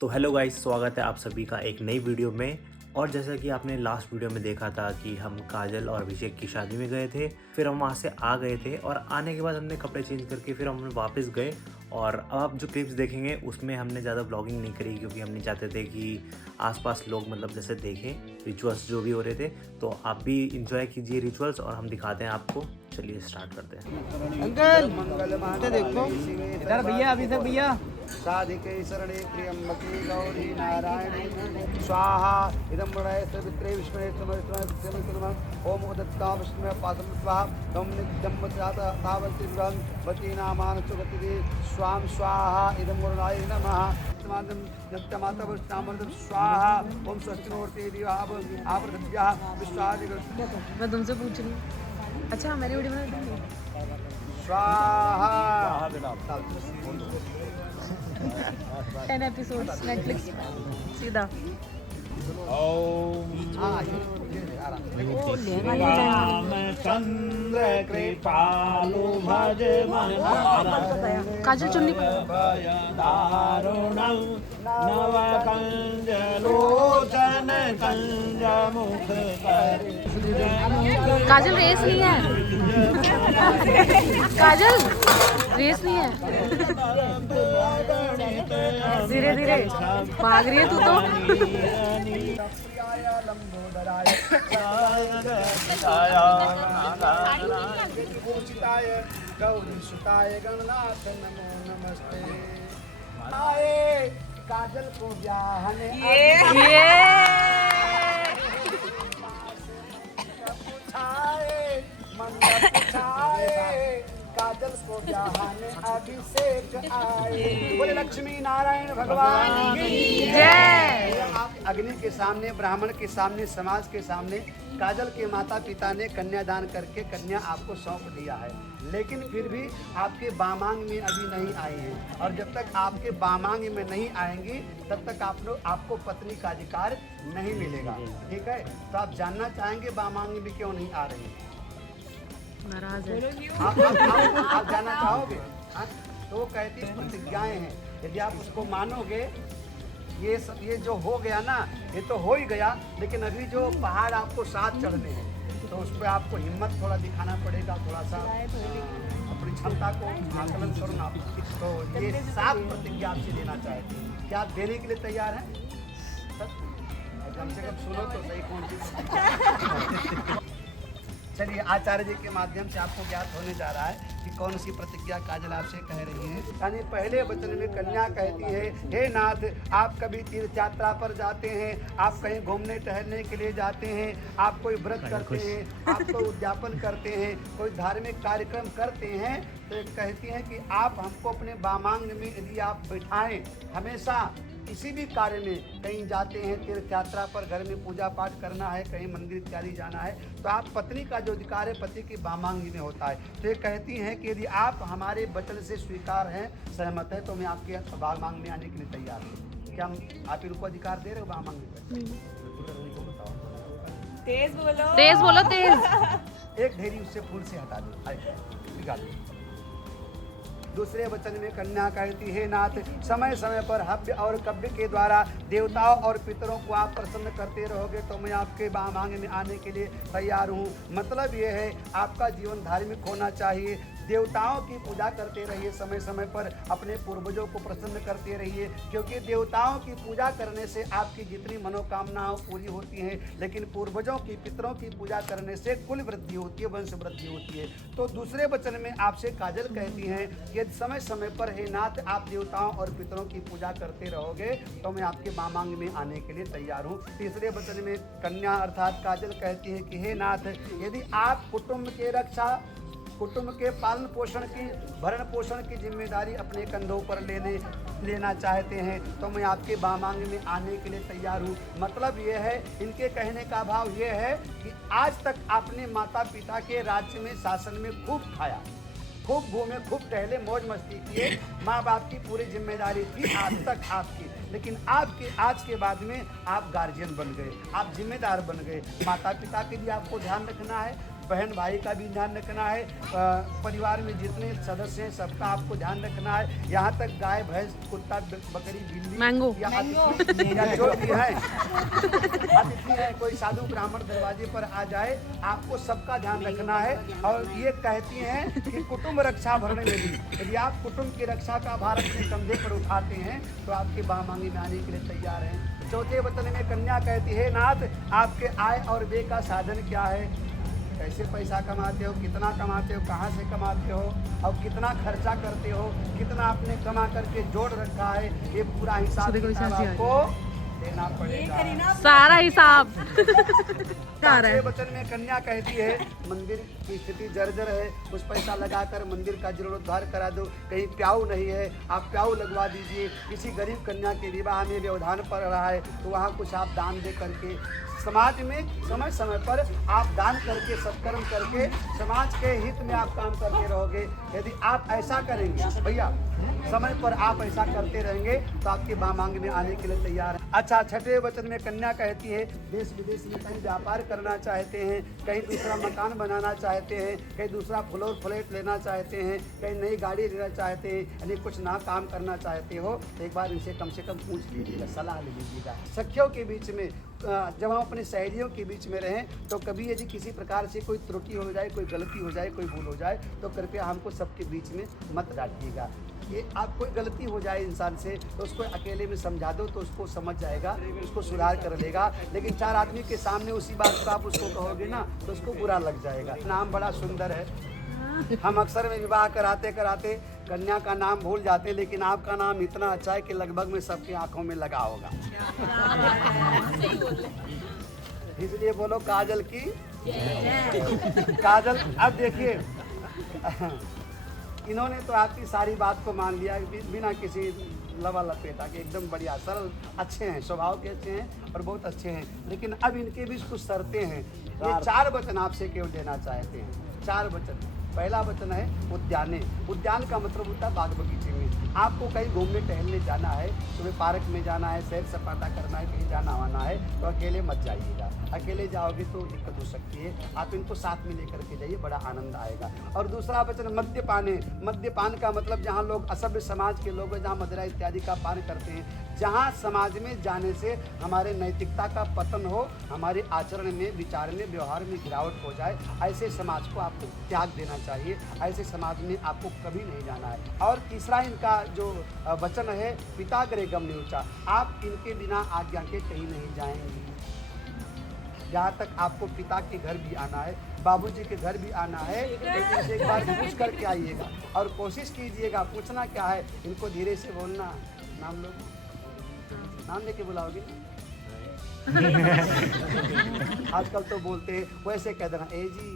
तो hello guys, स्वागत है आप सभी का एक नई वीडियो में। और जैसा कि आपने लास्ट वीडियो में देखा था कि हम काजल और अभिषेक की शादी में गए थे, फिर हम वहाँ से आ गए थे और आने के बाद हमने कपड़े चेंज करके फिर हम वापस गए। और अब आप जो क्लिप्स देखेंगे उसमें हमने ज़्यादा ब्लॉगिंग नहीं करी क्योंकि हम नहीं चाहते थे कि आसपास लोग मतलब जैसे देखें रिचुअल्स जो भी हो रहे थे। तो आप भी इंजॉय कीजिए रिचुअल्स और हम दिखाते हैं आपको। चलिए स्टार्ट करते हैं। अंकल मंगल देखो इधर भैया अभिषेक भैया साधिके शरणे त्र्यंबके गौरी नारायणे स्वाहा इदं मृणाय सवित्रे विष्णवे समर्पयामि ओम उदत्ता विष्णवे पादं स्वाहा तं नित्यं तावन्ति विभं वतीनामान सुगतिदे स्वाम स्वाहा इदं मृणाय नमः नत्यमाता वृष्णामृतं स्वाहा ओम स्वस्तिनोर्ते दिवाव आपृथिव्याः विश्वादिगः। मैं तुमसे पूछ रही हूँ। अच्छा मैंने वीडियो बना दी। स्वाहा 10 एपिसोड्स नेटफ्लिक्स सीधा। रामचंद्र कृपालु भज मन काजल चुन्नी दारुणं नव कंज लोचन कंज मुख काजल रेस नहीं है। काजल रेस नहीं है। धीरे धीरे भाग रही है तू तो। गौरीसुताय गणनाथ नमो नमस्ते। आए काजल को ब्याहने मंडप छाए काजल को ब्याहने अभिषेक आए। बोले लक्ष्मी नारायण भगवान की जय। आप अग्नि के सामने, ब्राह्मण के सामने, समाज के सामने काजल के माता पिता ने कन्यादान करके कन्या आपको सौंप दिया है, लेकिन फिर भी आपके बामांग में अभी नहीं आए हैं। और जब तक आपके बामांग में नहीं आएंगी तब तक आपको पत्नी का अधिकार नहीं मिलेगा। ठीक है, तो आप जानना चाहेंगे बामांग में क्यों नहीं आ रही है? नाराज है। आप जानना चाहोगे? हाँ? तो वो कहती है प्रतिज्ञाएं हैं, यदि आप उसको मानोगे ये जो हो गया ना, ये तो हो ही गया, लेकिन अभी जो पहाड़ आपको साथ चढ़ने हैं तो उस पर आपको हिम्मत थोड़ा दिखाना पड़ेगा, थोड़ा सा अपनी क्षमता को आकलन करना। तो ये 7 प्रतिज्ञा आपसे देना चाहते हैं। क्या आप देने के लिए तैयार हैं? कम से कम सुनो तो सही कौन सी। चलिए, आचार्य जी के माध्यम से आपको ज्ञात होने जा रहा है कि कौन सी प्रतिज्ञा काजल आपसे कह रही है। यानी पहले वचन में कन्या कहती है, हे नाथ, आप कभी तीर्थ यात्रा पर जाते हैं, आप कहीं घूमने टहलने के लिए जाते हैं, आप कोई व्रत करते हैं, आप कोई उद्यापन करते हैं, कोई धार्मिक कार्यक्रम करते हैं, तो कहती हैं कि आप हमको अपने बामांग में यदि आप बिठाएं, हमेशा किसी भी कार्य में कहीं जाते हैं, तीर्थ यात्रा पर, घर में पूजा पाठ करना है, कहीं मंदिर इत्यादि जाना है, तो आप पत्नी का जो अधिकार है पति की बामांगी में होता है। तो ये कहती हैं कि यदि आप हमारे वचन से स्वीकार हैं, सहमत है, तो मैं आपके बामांग में आने के लिए तैयार हूँ। क्या आप इनको अधिकार दे रहे हो बामांग में? तेज बोलो, तेज बोलो, तेज। एक ढेरी उससे फूल से हटा दो, निकाल दो। दूसरे वचन में कन्या कहती है, नाथ, समय समय पर हव्य और कव्य के द्वारा देवताओं और पितरों को आप प्रसन्न करते रहोगे तो मैं आपके बामांग में आने के लिए तैयार हूँ। मतलब ये है, आपका जीवन धार्मिक होना चाहिए, देवताओं की पूजा करते रहिए, समय समय पर अपने पूर्वजों को प्रसन्न करते रहिए, क्योंकि देवताओं की पूजा करने से आपकी जितनी मनोकामनाएं पूरी होती हैं, लेकिन पूर्वजों की, पितरों की पूजा करने से कुल वृद्धि होती है, वंश वृद्धि होती है। तो दूसरे वचन में आपसे काजल कहती हैं कि समय समय पर, हे नाथ, आप देवताओं और पितरों की पूजा करते रहोगे तो मैं आपके बामांग में आने के लिए तैयार हूँ। तीसरे वचन में कन्या अर्थात काजल कहती है कि हे नाथ, यदि आप कुटुंब के रक्षा, कुटुंब के पालन पोषण की, भरण पोषण की जिम्मेदारी अपने कंधों पर लेना चाहते हैं तो मैं आपके बामांग में आने के लिए तैयार हूँ। मतलब ये है, इनके कहने का भाव ये है कि आज तक आपने माता पिता के राज्य में, शासन में खूब खाया, खूब घूमे, खूब टहले, मौज मस्ती किए, माँ बाप की पूरी जिम्मेदारी थी आज तक आपकी, लेकिन आपके आज के बाद में आप गार्जियन बन गए, आप जिम्मेदार बन गए। माता पिता के लिए आपको ध्यान रखना है, बहन भाई का भी ध्यान रखना है, परिवार में जितने सदस्य हैं सबका आपको ध्यान रखना है। यहाँ तक गाय भैंस कुत्ता बकरी बिल्ली मैंगो या अतिथि या जो भी है अतिथि है, कोई साधु ब्राह्मण दरवाजे पर आ जाए, आपको सबका ध्यान रखना है। और ये कहती हैं कि कुटुंब रक्षा भरने में भी, यदि आप कुटुंब की रक्षा का भार अपने कंधे पर उठाते हैं तो आपके बाह मांगी में आने के लिए तैयार हैं। चौथे वचन में कन्या कहती है, नाथ आपके आय और व्यय का साधन क्या है, कैसे पैसा कमाते हो, कितना कमाते हो, कहाँ से कमाते हो और कितना खर्चा करते हो, कितना आपने कमा करके जोड़ रखा है, ये पूरा हिसाब किताब आपको देना पड़ेगा, सारा हिसाब। पांचवें वचन में कन्या कहती है, मंदिर की स्थिति जर्जर है, कुछ पैसा लगाकर मंदिर का जीर्णोद्धार करा दो, कहीं प्याऊ नहीं है आप प्याऊ लगवा दीजिए, किसी गरीब कन्या के विवाह में व्यवधान पड़ रहा है तो वहाँ कुछ आप दान दे करके, समाज में समय समय पर आप दान करके सत्कर्म करके समाज के हित में आप काम करते रहोगे। यदि आप ऐसा करेंगे भैया, समय पर आप ऐसा करते रहेंगे तो आपके बाह मांग में आने के लिए तैयार है। अच्छा, छठे वचन में कन्या कहती है, देश विदेश में कहीं व्यापार करना चाहते हैं, कहीं दूसरा मकान बनाना चाहते हैं, कहीं दूसरा फ्लोर फ्लैट लेना चाहते हैं, कहीं नई गाड़ी लेना चाहते हैं, यानी कुछ नया काम करना चाहते हो तो एक बार इनसे कम से कम पूछ लीजिएगा, सलाह ले लीजिएगा। सखियों के बीच में जब हम अपने सहेलियों के बीच में रहें तो कभी यदि किसी प्रकार से कोई त्रुटि हो जाए, कोई गलती हो जाए, कोई भूल हो जाए तो कृपया हमको सबके बीच में मत डांटिएगा। ये आप कोई गलती हो जाए इंसान से तो उसको अकेले में समझा दो तो उसको समझ जाएगा, उसको सुधार कर लेगा। लेकिन चार आदमी के सामने उसी बात को आप उसको कहोगे ना तो उसको बुरा लग जाएगा। नाम बड़ा सुंदर है, हम अक्सर में विवाह कराते कराते कन्या का नाम भूल जाते हैं, लेकिन आपका नाम इतना अच्छा है कि लगभग में सबकी आंखों में लगा होगा। इसलिए बोलो काजल की काजल। अब देखिए इन्होंने तो आपकी सारी बात को मान लिया बिना किसी लवा लपेटा के, एकदम बढ़िया सरल, अच्छे हैं, स्वभाव के अच्छे हैं और बहुत अच्छे हैं। लेकिन अब इनके भी कुछ शर्तें हैं। ये 4 वचन आपसे केवल देना चाहते हैं, 4 वचन। पहला वचन है उद्याने। उद्यान का मतलब होता है बाग बगीचे में। आपको कहीं घूमने टहलने जाना है, तुम्हें पार्क में जाना है, सैर सपाटा करना है, कहीं जाना आना है तो अकेले मत जाइएगा। अकेले जाओगे तो दिक्कत हो सकती है, आप इनको साथ में लेकर के जाइए, बड़ा आनंद आएगा। और दूसरा वचन मद्यपाने। मद्यपान का मतलब जहाँ लोग असभ्य समाज के लोग जहाँ मदिरा इत्यादि का पान करते हैं, जहाँ समाज में जाने से हमारे नैतिकता का पतन हो, हमारे आचरण में, विचार में, व्यवहार में गिरावट हो जाए, ऐसे समाज को आपको त्याग देना चाहिए। ऐसे समाज में आपको कभी नहीं जाना है। और तीसरा इनका जो वचन है पिताग्रे गम्यऊचा। आप इनके बिना आज्ञा के कहीं नहीं जाएंगे। जहाँ तक आपको पिता के घर भी आना है, बाबूजी के घर भी आना है, लेकिन इनसे एक बार पूछ करके आइएगा और कोशिश कीजिएगा। पूछना क्या है, इनको धीरे से बोलना। नाम लो, नाम लेके बुलाओगे। आजकल तो बोलते हैं, वैसे कह देना, ए जी,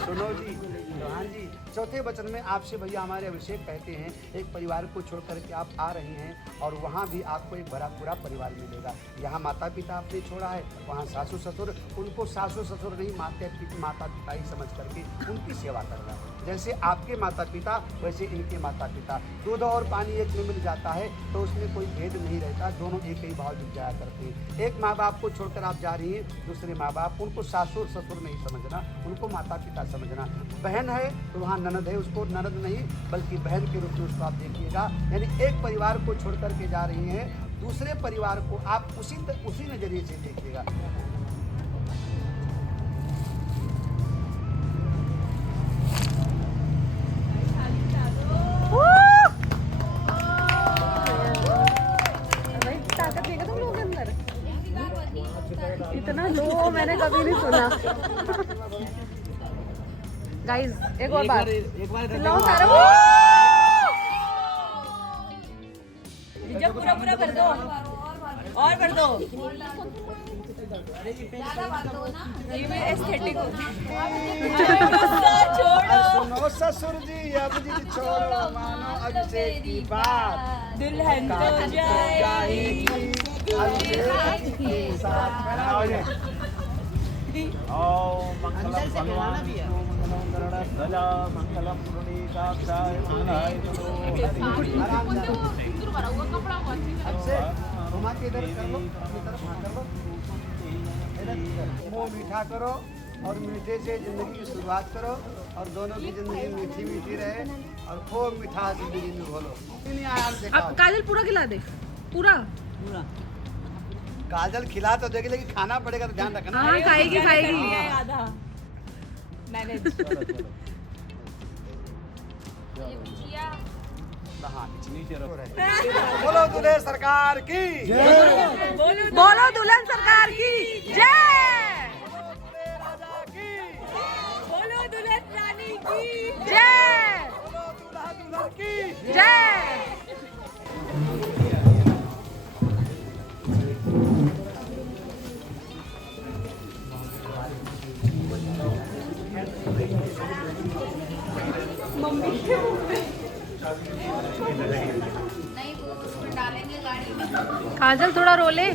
सुनो जी, हाँ जी। चौथे वचन में आपसे भैया हमारे अभिषेक कहते हैं, एक परिवार को छोड़ करके आप आ रहे हैं और वहाँ भी आपको एक बड़ा पूरा परिवार मिलेगा। यहाँ माता पिता आपने छोड़ा है, वहाँ सासू ससुर, उनको सासू ससुर नहीं माता पिता ही समझ करके उनकी सेवा करना। जैसे आपके माता पिता वैसे इनके माता पिता। दूध और पानी एक में मिल जाता है तो उसमें कोई भेद नहीं रहता, दोनों एक ही भाव जुट जाया करते हैं। एक माँ बाप को छोड़कर आप जा रही हैं, दूसरे माँ बाप, उनको सासुर ससुर नहीं समझना, उनको माता पिता समझना। बहन है तो वहाँ ननद है, उसको ननद नहीं बल्कि बहन के रूप में उसको आप देखिएगा। यानी एक परिवार को छोड़ करके जा रही हैं, दूसरे परिवार को आप उसी नजरिए से देखिएगा। इतना लो मैंने कभी नहीं सुना। गाइस एक और बार, लो सारा पूरा पूरा कर दो और कर दो। ये में एस्थेटिक सुनो ससुर जी, अब जी छोड़ो, मानो अभिषेक की बात, दुल्हन तो जाएगी अभिषेक के साथ। अंदर से बनाना भी है। मंगलम पुंडरीकाक्षाय मंगलाय अच्छे घुमा के इधर कर लो, अपनी तरफ हाँ कर लो, इधर मुंह मीठा करो, और मीठे से जिंदगी की शुरुआत करो और दोनों की जिंदगी मीठी मीठी रहे और खूब मिठास जिंदगी में घोलो। नहीं आया अब दिखाओ। काजल पूरा खिला दे, पूरा। काजल खिला तो देगी लेकिन खाना पड़ेगा तो ध्यान रखना। हाँ खाएगी खाएगी। आधा मैनेज। हाँ, बोलो दूल्हे सरकार की बोलो दुल्हन सरकार की जय। राजा की बोलो दुल्हन रानी की जय बोलो दूल्हा दुल्हन की जय। नहीं वो उसमें डालेंगे गाड़ी में। काजल थोड़ा रोले।